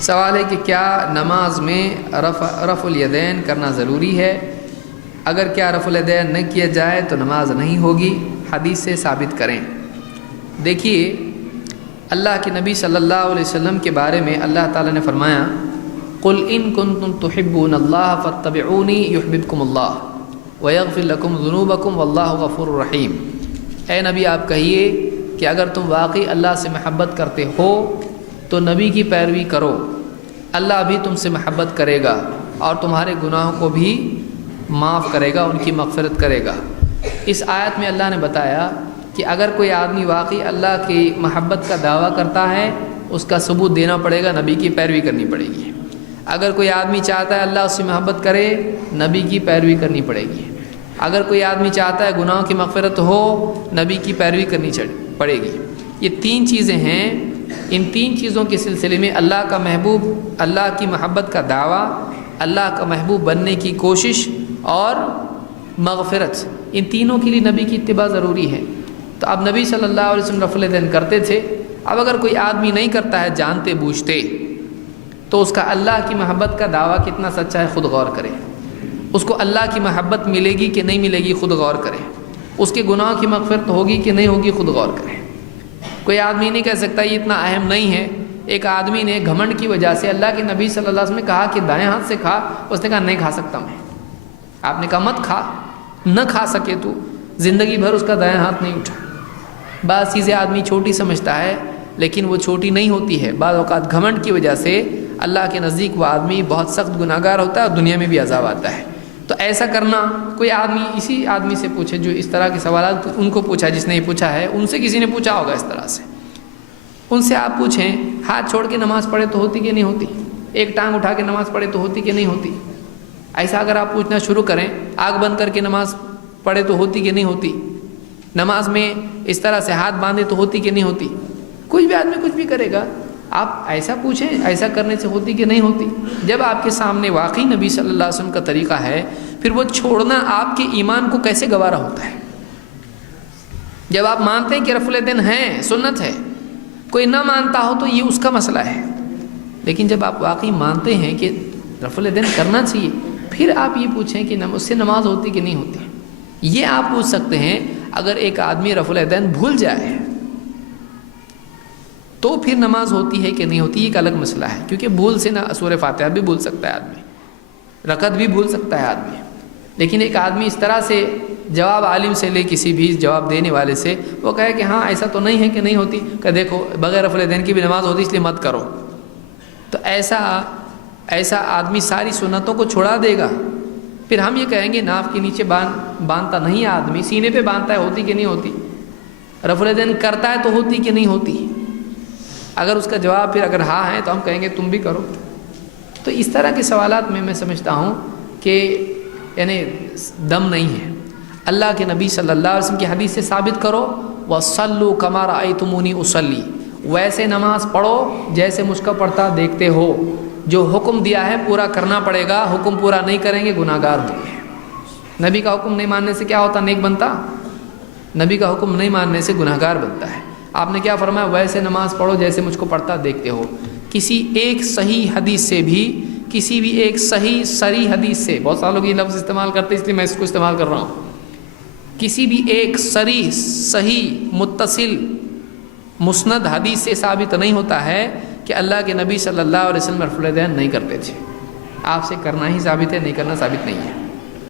سوال ہے کہ کیا نماز میں رفع الیدین کرنا ضروری ہے؟ اگر کیا رفع الیدین نہ کیا جائے تو نماز نہیں ہوگی، حدیث سے ثابت کریں۔ دیکھیے، اللہ کے نبی صلی اللہ علیہ وسلم کے بارے میں اللہ تعالیٰ نے فرمایا، قُلْ إِن كُنتُمْ تُحِبُّونَ اللَّهَ فَاتَّبِعُونِي يُحْبِبْكُمُ اللَّهُ وَيَغْفِرْ لَكُمْ ذُنُوبَكُمْ وَاللَّهُ غَفُورٌ رَحِيمٌ۔ اے نبی، آپ کہیے کہ اگر تم واقعی اللہ سے محبت کرتے ہو تو نبی کی پیروی کرو، اللہ بھی تم سے محبت کرے گا اور تمہارے گناہوں کو بھی معاف کرے گا، ان کی مغفرت کرے گا۔ اس آیت میں اللہ نے بتایا کہ اگر کوئی آدمی واقعی اللہ کی محبت کا دعویٰ کرتا ہے، اس کا ثبوت دینا پڑے گا، نبی کی پیروی کرنی پڑے گی۔ اگر کوئی آدمی چاہتا ہے اللہ اس سے محبت کرے، نبی کی پیروی کرنی پڑے گی۔ اگر کوئی آدمی چاہتا ہے گناہوں کی مغفرت ہو، نبی کی پیروی کرنی پڑے گی۔ یہ تین چیزیں ہیں، ان تین چیزوں کے سلسلے میں اللہ کا محبوب، اللہ کی محبت کا دعویٰ، اللہ کا محبوب بننے کی کوشش اور مغفرت، ان تینوں کے لیے نبی کی اتباع ضروری ہے۔ تو اب نبی صلی اللہ علیہ وسلم رفع الیدین کرتے تھے، اب اگر کوئی آدمی نہیں کرتا ہے جانتے بوجھتے، تو اس کا اللہ کی محبت کا دعویٰ کتنا سچا ہے خود غور کرے۔ اس کو اللہ کی محبت ملے گی کہ نہیں ملے گی خود غور کرے۔ اس کے گناہوں کی مغفرت ہوگی کہ نہیں ہوگی خود غور کرے۔ کوئی آدمی نہیں کہہ سکتا یہ اتنا اہم نہیں ہے۔ ایک آدمی نے گھمنڈ کی وجہ سے اللہ کے نبی صلی اللہ علیہ وسلم نے کہا کہ دائیں ہاتھ سے کھا، اس نے کہا نہیں کھا سکتا میں۔ آپ نے کہا مت کھا، نہ کھا سکے تو زندگی بھر اس کا دائیں ہاتھ نہیں اٹھا۔ بعض چیزیں آدمی چھوٹی سمجھتا ہے لیکن وہ چھوٹی نہیں ہوتی ہے۔ بعض اوقات گھمنڈ کی وجہ سے اللہ کے نزدیک وہ آدمی بہت سخت گناہگار ہوتا ہے اور دنیا میں بھی عذاب آتا ہے۔ تو ایسا کرنا، کوئی آدمی اسی آدمی سے پوچھے جو اس طرح کے سوالات ان کو پوچھا، جس نے یہ پوچھا ہے ان سے کسی نے پوچھا ہوگا اس طرح سے، ان سے آپ پوچھیں ہاتھ چھوڑ کے نماز پڑھے تو ہوتی کہ نہیں ہوتی، ایک ٹانگ اٹھا کے نماز پڑھے تو ہوتی کہ نہیں ہوتی۔ ایسا اگر آپ پوچھنا شروع کریں، آنکھ بند کر کے نماز پڑھے تو ہوتی کہ نہیں ہوتی، نماز میں اس طرح سے ہاتھ باندھے تو ہوتی کہ نہیں ہوتی، کوئی بھی آدمی کچھ بھی کرے گا، آپ ایسا پوچھیں ایسا کرنے سے ہوتی کہ نہیں ہوتی۔ جب آپ کے سامنے واقعی نبی صلی اللہ علیہ وسلم کا طریقہ ہے، پھر وہ چھوڑنا آپ کے ایمان کو کیسے گوارا ہوتا ہے؟ جب آپ مانتے ہیں کہ رفع الیدین ہے، سنت ہے، کوئی نہ مانتا ہو تو یہ اس کا مسئلہ ہے، لیکن جب آپ واقعی مانتے ہیں کہ رفع الیدین کرنا چاہیے، پھر آپ یہ پوچھیں کہ اس سے نماز ہوتی کہ نہیں ہوتی۔ یہ آپ پوچھ سکتے ہیں۔ اگر ایک آدمی رفع الیدین بھول جائے تو پھر نماز ہوتی ہے کہ نہیں ہوتی، یہ ایک الگ مسئلہ ہے، کیونکہ بھول سے نہ سورہ فاتحہ بھی بھول سکتا ہے آدمی، رکعت بھی بھول سکتا ہے آدمی۔ لیکن ایک آدمی اس طرح سے جواب عالم سے لے، کسی بھی جواب دینے والے سے، وہ کہے کہ ہاں ایسا تو نہیں ہے کہ نہیں ہوتی، کہ دیکھو بغیر رفع الیدین کی بھی نماز ہوتی اس لیے مت کرو، تو ایسا آدمی ساری سنتوں کو چھوڑا دے گا۔ پھر ہم یہ کہیں گے ناف کے نیچے باندھتا نہیں آدمی، سینے پہ باندھتا ہے، ہوتی کہ نہیں ہوتی، رفع الیدین کرتا ہے تو ہوتی کہ نہیں ہوتی۔ اگر اس کا جواب پھر اگر ہاں ہے تو ہم کہیں گے تم بھی کرو۔ تو اس طرح کے سوالات میں سمجھتا ہوں کہ یعنی دم نہیں ہے۔ اللہ کے نبی صلی اللہ علیہ وسلم کی حدیث سے ثابت کرو، وَصَلُّوا كَمَا رَأَيْتُمُونِي أُصَلِّي، ویسے نماز پڑھو جیسے مجھ کو پڑھتا دیکھتے ہو۔ جو حکم دیا ہے پورا کرنا پڑے گا، حکم پورا نہیں کریں گے گناہ گار ہوں گے۔ نبی کا حکم نہیں ماننے سے کیا ہوتا؟ نیک بنتا؟ نبی کا حکم نہیں ماننے سے گناہ گار بنتا ہے۔ آپ نے کیا فرمایا؟ ویسے نماز پڑھو جیسے مجھ کو پڑھتا دیکھتے ہو۔ کسی ایک صحیح حدیث سے بھی، کسی بھی ایک صحیح صریح حدیث سے، بہت سارے لوگ یہ لفظ استعمال کرتے اس لیے میں اس کو استعمال کر رہا ہوں، کسی بھی ایک صریح صحیح متصل مسند حدیث سے ثابت نہیں ہوتا ہے کہ اللہ کے نبی صلی اللہ علیہ وسلم رفع الیدین نہیں کرتے تھے۔ آپ سے کرنا ہی ثابت ہے، نہیں کرنا ثابت نہیں ہے۔